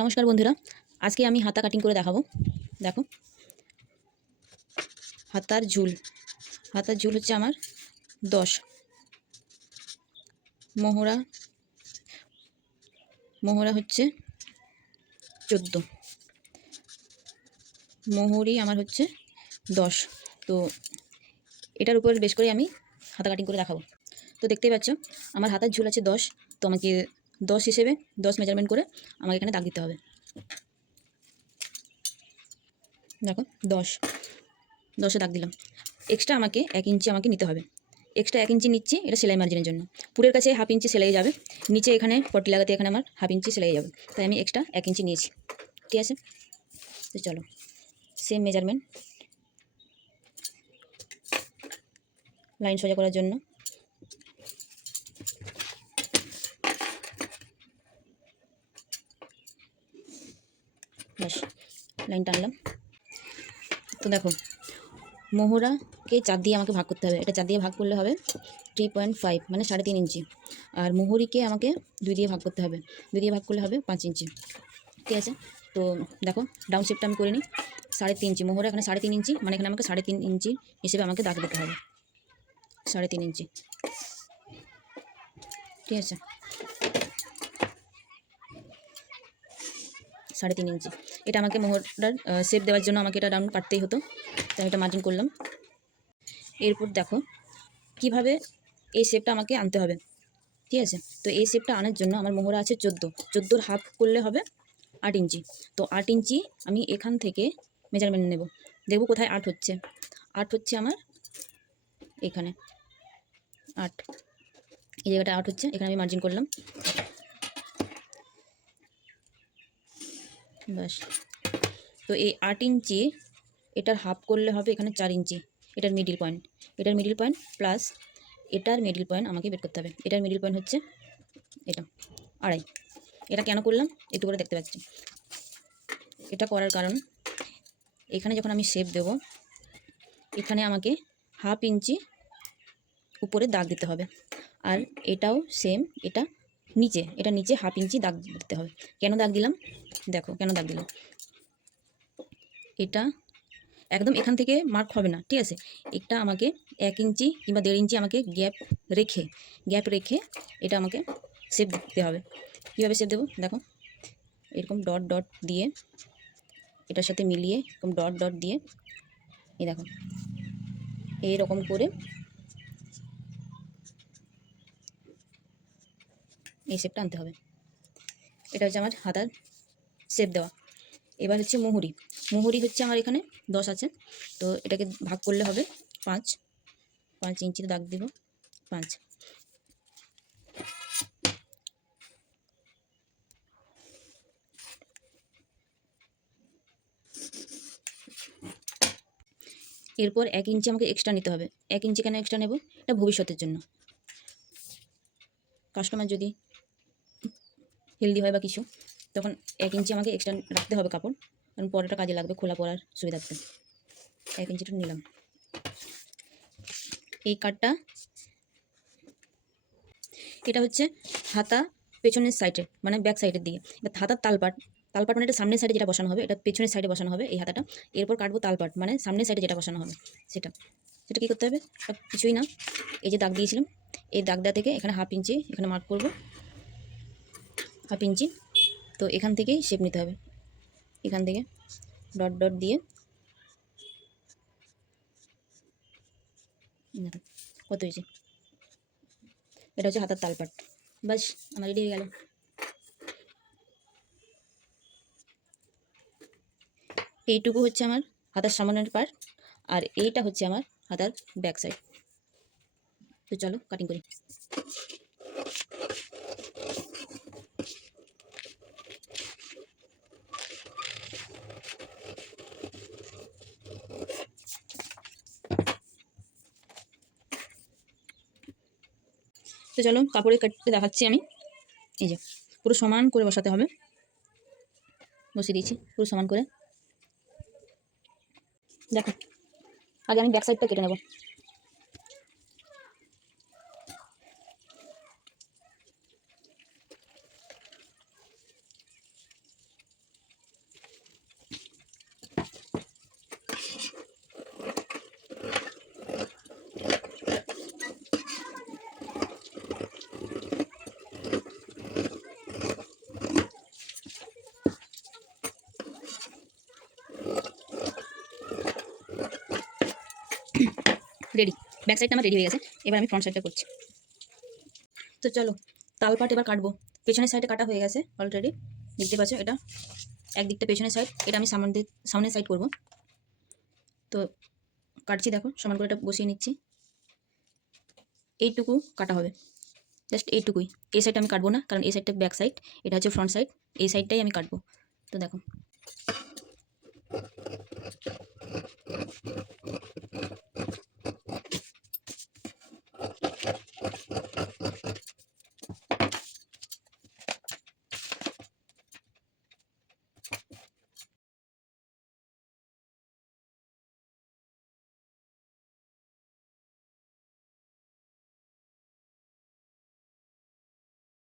নমস্কার বন্ধুরা, আজকে আমি হাতা কাটিং করে দেখাবো। দেখো, হাতার ঝুল হচ্ছে আমার 10, মোহরা হচ্ছে 14, মোহরি আমার হচ্ছে 10। তো এটার উপর বেশ করে আমি হাতা কাটিং করে দেখাবো। তো দেখতেই পাচ্ছ আমার হাতার ঝুল আছে 10। তো আমাকে 10 হিসেবে 10 মেজারমেন্ট করে আমাকে এখানে দাগ দিতে হবে। দেখো 10 দাগ দিলাম। এক্সট্রা আমাকে 1 ইঞ্চি আমাকে নিতে হবে। এক্সট্রা 1 ইঞ্চি নিচ্ছি, এটা সেলাই মার্জিনের জন্য। পুরের কাছে 1/2 ইঞ্চি সেলাই যাবে, নিচে এখানে পট্টি লাগাতে এখানে আমার 1/2 ইঞ্চি সেলাই যাবে, তাই আমি এক্সট্রা 1 ইঞ্চি নিয়েছি। ঠিক আছে, তো চলো সেম মেজারমেন্ট লাইন সোজা করার জন্য ব্যাস লাইন টানলাম। তো দেখো, মোহরাকে 4 দিয়ে আমাকে ভাগ করতে হবে। এটা 4 দিয়ে ভাগ করলে হবে 3.5 মানে 3.5 ইঞ্চি। আর মোহরিকে আমাকে 2 দিয়ে ভাগ করতে হবে, 2 দিয়ে ভাগ করলে হবে 5 ইঞ্চি। ঠিক আছে, তো দেখো ডাউন শেপটা আমি করে নিই। 3.5 ইঞ্চি মোহরা, এখানে 3.5 ইঞ্চি, মানে এখানে আমাকে 3.5 ইঞ্চি হিসেবে আমাকে দাগ দিতে হবে। 3.5 ইঞ্চি, ঠিক আছে, 3.5 ইঞ্চি। এটা আমাকে মোহরার শেপ দেওয়ার জন্য আমাকে এটা ডাউন কাটতেই হতো, তাই আমি এটা মার্জিন করলাম। এরপর দেখো কিভাবে এই শেপটা আমাকে আনতে হবে। ঠিক আছে, তো এই শেপটা আনার জন্য আমার মোহরা আছে 14 হাফ করলে হবে 8 ইঞ্চি। তো 8 ইঞ্চি আমি এখান থেকে মেজারমেন্ট নেব, দেখব কোথায় 8 হচ্ছে। 8 হচ্ছে আমার এখানে 8, এই জায়গাটা 8 হচ্ছে, এখানে আমি মার্জিন করলাম। ব্যাস, তো এই 8 ইঞ্চি এটার হাফ করলে হবে এখানে 4 ইঞ্চি। এটার মিডিল পয়েন্ট প্লাস এটার মিডিল পয়েন্ট আমাকে বের করতে হবে। এটার মিডিল পয়েন্ট হচ্ছে এটা 2.5। এটা কেন করলাম একটু করে দেখতে পাচ্ছি। এটা করার কারণ, এখানে যখন আমি শেপ দেব এখানে আমাকে 1/2 ইঞ্চি উপরে দাগ দিতে হবে। আর এটাও সেম, এটা নিচে 1/2 ইঞ্চি দাগ দিতে হবে। কেন দাগ দিলাম দেখো, কেন দাগ দিলাম। এটা একদম এখান থেকে মার্ক হবে না, ঠিক আছে। এটা আমাকে 1 ইঞ্চি কিংবা 1.5 ইঞ্চি আমাকে গ্যাপ রেখে এটা আমাকে শেপ দিতে হবে। কীভাবে শেপ দেবো দেখো, এরকম ডট ডট দিয়ে এটার সাথে মিলিয়ে এরকম ডট ডট দিয়ে এই দেখো এইরকম করে এই শেপটা আনতে হবে। এটা হচ্ছে আমার হাতার শেপ দেওয়া। এবার হচ্ছে মোহরি হচ্ছে আমার এখানে 10 আছে, তো এটাকে ভাগ করলে হবে 5 ইঞ্চিতে দাগ দিব 5। এরপর 1 ইঞ্চি আমাকে এক্সট্রা নিতে হবে। 1 ইঞ্চি কেন এক্সট্রা নেব, এটা ভবিষ্যতের জন্য। কাস্টমার যদি হেলদি হয় বা কিছু, তখন 1 ইঞ্চি আমাকে এক্সট্রা রাখতে হবে কাপড়, কারণ পরাটা কাজে লাগবে, খোলা পরার সুবিধার্থে। 1 ইঞ্চিটা নিলাম। এই কাটটা এটা হচ্ছে হাতা পেছনের সাইডে মানে ব্যাক সাইডের দিকে। এবার হাতার তালপাট মানে এটা সামনের সাইডে যেটা বসানো হবে, এটা পেছনের সাইডে বসানো হবে এই হাতাটা। এরপর কাটবো তালপাট মানে সামনের সাইডে যেটা বসানো হবে সেটা কী করতে হবে, কিছুই না, এই যে দাগ দিয়েছিলাম এই দাগ দেওয়া থেকে এখানে 1/2 ইঞ্চি এখানে মার্ক করবো, 1/2 ইঞ্চি। তো এখান থেকেই শেপ নিতে হবে, এখান থেকে ডট ডট দিয়ে কত হয়েছে। এটা হচ্ছে হাতার তালপাট। বাস আমার রেডি হয়ে গেল। এইটুকু হচ্ছে আমার হাতার সামনের পার্ট, আর এইটা হচ্ছে আমার হাতার ব্যাক সাইড। তো চলো কাটিং করি। তো চলো কাপড়ে কাটতে দেখাচ্ছি আমি। এই যে পুরো সমান করে বসাতে হবে, বসিয়ে দিয়েছি পুরো সমান করে। দেখো আগে আমি ব্যাক সাইডটা কেটে নেব। ব্যাক সাইডটা আমার রেডি হয়ে গেছে, এবার আমি ফ্রন্ট সাইডটা করছি। তো চলো তালপাট এবার কাটবো। পেছনের সাইডে কাটা হয়ে গেছে অলরেডি, দেখতে পাচ্ছ এটা একদিকটা পেছনের সাইড, এটা আমি সামনের সাইড করব। তো কাটছি, দেখো সমান করে এটা বসিয়ে নিচ্ছি। এইটুকু কাটা হবে, জাস্ট এইটুকুই। এই সাইডটা আমি কাটবো না, কারণ এই সাইডটা ব্যাক সাইড, এটা হচ্ছে ফ্রন্ট সাইড, এই সাইডটাই আমি কাটবো। তো দেখো